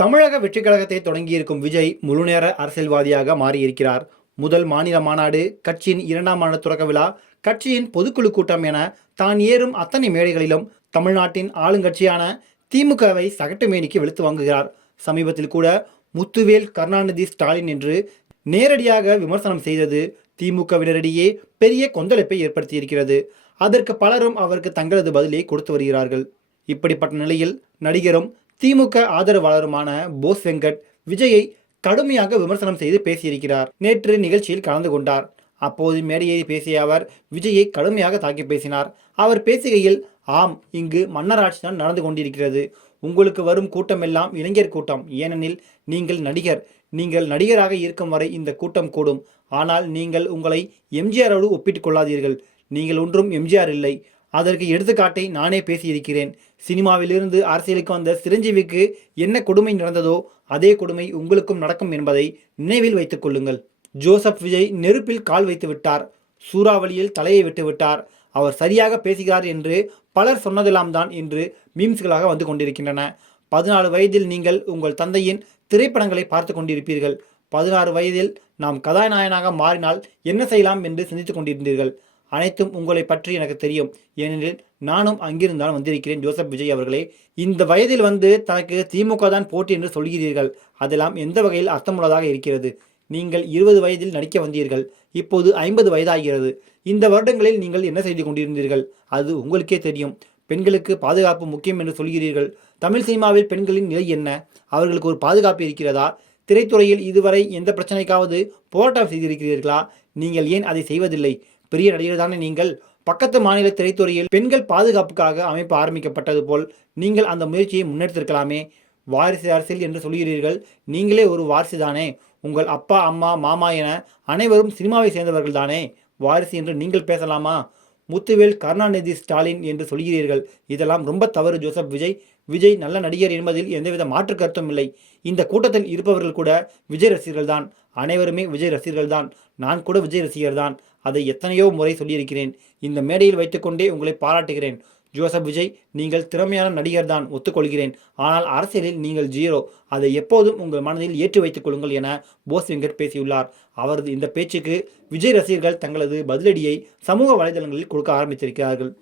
தமிழக வெற்றிக் கழகத்தை தொடங்கியிருக்கும் விஜய் முழுநேர அரசியல்வாதியாக மாறியிருக்கிறார். முதல் மாநில மாநாடு, கட்சியின் 2ஆம் ஆண்டு தொடக்க விழா, கட்சியின் பொதுக்குழு கூட்டம் என தான் ஏறும் அத்தனை மேடைகளிலும் தமிழ்நாட்டின் ஆளுங்கட்சியான திமுகவை சகட்டு மேனிக்கு வெளுத்து வாங்குகிறார். சமீபத்தில் கூட முத்துவேல் கருணாநிதி ஸ்டாலின் என்று நேரடியாக விமர்சனம் செய்தது திமுகவினரிடையே பெரிய கொந்தளிப்பை ஏற்படுத்தியிருக்கிறது. அதற்கு பலரும் அவருக்கு தங்களது பதிலை கொடுத்து வருகிறார்கள். இப்படிப்பட்ட நிலையில் நடிகரும் திமுக ஆதரவாளருமான போஸ் வெங்கட் விஜயை கடுமையாக விமர்சனம் செய்து பேசியிருக்கிறார். நேற்று நிகழ்ச்சியில் கலந்து கொண்டார். அப்போது மேடையேறி பேசிய அவர் விஜயை கடுமையாக தாக்கி பேசினார். அவர் பேசுகையில், ஆம், இங்கு மன்னராட்சி தான் நடந்து கொண்டிருக்கிறது. உங்களுக்கு வரும் கூட்டமெல்லாம் இளைஞர் கூட்டம். ஏனெனில் நீங்கள் நடிகர். நீங்கள் நடிகராக இருக்கும் வரை இந்த கூட்டம் கூடும். ஆனால் நீங்கள் உங்களை எம்ஜிஆரோடு ஒப்பிட்டுக் கொள்ளாதீர்கள். நீங்கள் ஒன்றும் எம்ஜிஆர் இல்லை. அதற்கு எடுத்துக்காட்டை நானே பேசியிருக்கிறேன். சினிமாவிலிருந்து அரசியலுக்கு வந்த சிரஞ்சீவிக்கு என்ன கொடுமை நடந்ததோ அதே கொடுமை உங்களுக்கும் நடக்கும் என்பதை நினைவில் வைத்துக் கொள்ளுங்கள். ஜோசப் விஜய் நெருப்பில் கால் வைத்து விட்டார். சூறாவளியில் தலையை விட்டு விட்டார். அவர் சரியாக பேசுகிறார் என்று பலர் சொன்னதெல்லாம் தான் இன்று மீம்ஸ்களாக வந்து கொண்டிருக்கின்றன. 14 வயதில் நீங்கள் உங்கள் தந்தையின் திரைப்படங்களை பார்த்து கொண்டிருப்பீர்கள். 16 வயதில் நாம் கதாநாயகனாக மாறினால் என்ன செய்யலாம் என்று சிந்தித்துக் கொண்டிருந்தீர்கள். அனைத்தும் உங்களை பற்றி எனக்கு தெரியும். ஏனெனில் நானும் அங்கிருந்தான் வந்திருக்கிறேன். ஜோசப் விஜய் அவர்களே, இந்த வயதில் வந்து தனக்கு திமுக தான் போட்டி என்று சொல்கிறீர்கள். அதெல்லாம் எந்த வகையில் அர்த்தமுள்ளதாக இருக்கிறது? நீங்கள் 20 வயதில் நடிக்க வந்தீர்கள். இப்போது 50 வயதாகிறது. இந்த வருடங்களில் நீங்கள் என்ன செய்து கொண்டிருந்தீர்கள்? அது உங்களுக்கே தெரியும். பெண்களுக்கு பாதுகாப்பு முக்கியம் என்று சொல்கிறீர்கள். தமிழ் சினிமாவில் பெண்களின் நிலை என்ன? அவர்களுக்கு ஒரு பாதுகாப்பு இருக்கிறதா? திரைத்துறையில் இதுவரை எந்த பிரச்சனைக்காவது போராட்டம் செய்திருக்கிறீர்களா? நீங்கள் ஏன் அதை செய்வதில்லை? பெரிய நடிகர் தானே நீங்கள். பக்கத்து மாநில திரைத்துறையில் பெண்கள் பாதுகாப்புக்காக அமைப்பு ஆரம்பிக்கப்பட்டது போல் நீங்கள் அந்த முயற்சியை முன்னெடுத்திருக்கலாமே. வாரிசு அரசியல் என்று சொல்கிறீர்கள். நீங்களே ஒரு வாரிசு தானே. உங்கள் அப்பா, அம்மா, மாமா என அனைவரும் சினிமாவை சேர்ந்தவர்கள் தானே. வாரிசு என்று நீங்கள் பேசலாமா? முத்துவேல் கருணாநிதி ஸ்டாலின் என்று சொல்கிறீர்கள். இதெல்லாம் ரொம்ப தவறு ஜோசப் விஜய். விஜய் நல்ல நடிகர் என்பதில் எந்தவித மாற்று கருத்தும் இல்லை. இந்த கூட்டத்தில் இருப்பவர்கள் கூட விஜய் ரசிகர்கள் தான். அனைவருமே விஜய் ரசிகர்கள் தான். நான் கூட விஜய் ரசிகர் தான். அதை எத்தனையோ முறை சொல்லியிருக்கிறேன். இந்த மேடையில் வைத்துக்கொண்டே உங்களை பாராட்டுகிறேன். ஜோசப் விஜய், நீங்கள் திறமையான நடிகர் தான், ஒத்துக்கொள்கிறேன். ஆனால் அரசியலில் நீங்கள் ஜீரோ. அதை எப்போதும் உங்கள் மனதில் ஏற்றி வைத்துக் கொள்ளுங்கள் என போஸ் வெங்கட் பேசியுள்ளார். அவரது இந்த பேச்சுக்கு விஜய் ரசிகர்கள் தங்களது பதிலடியை சமூக வலைதளங்களில் கொடுக்க ஆரம்பித்திருக்கிறார்கள்.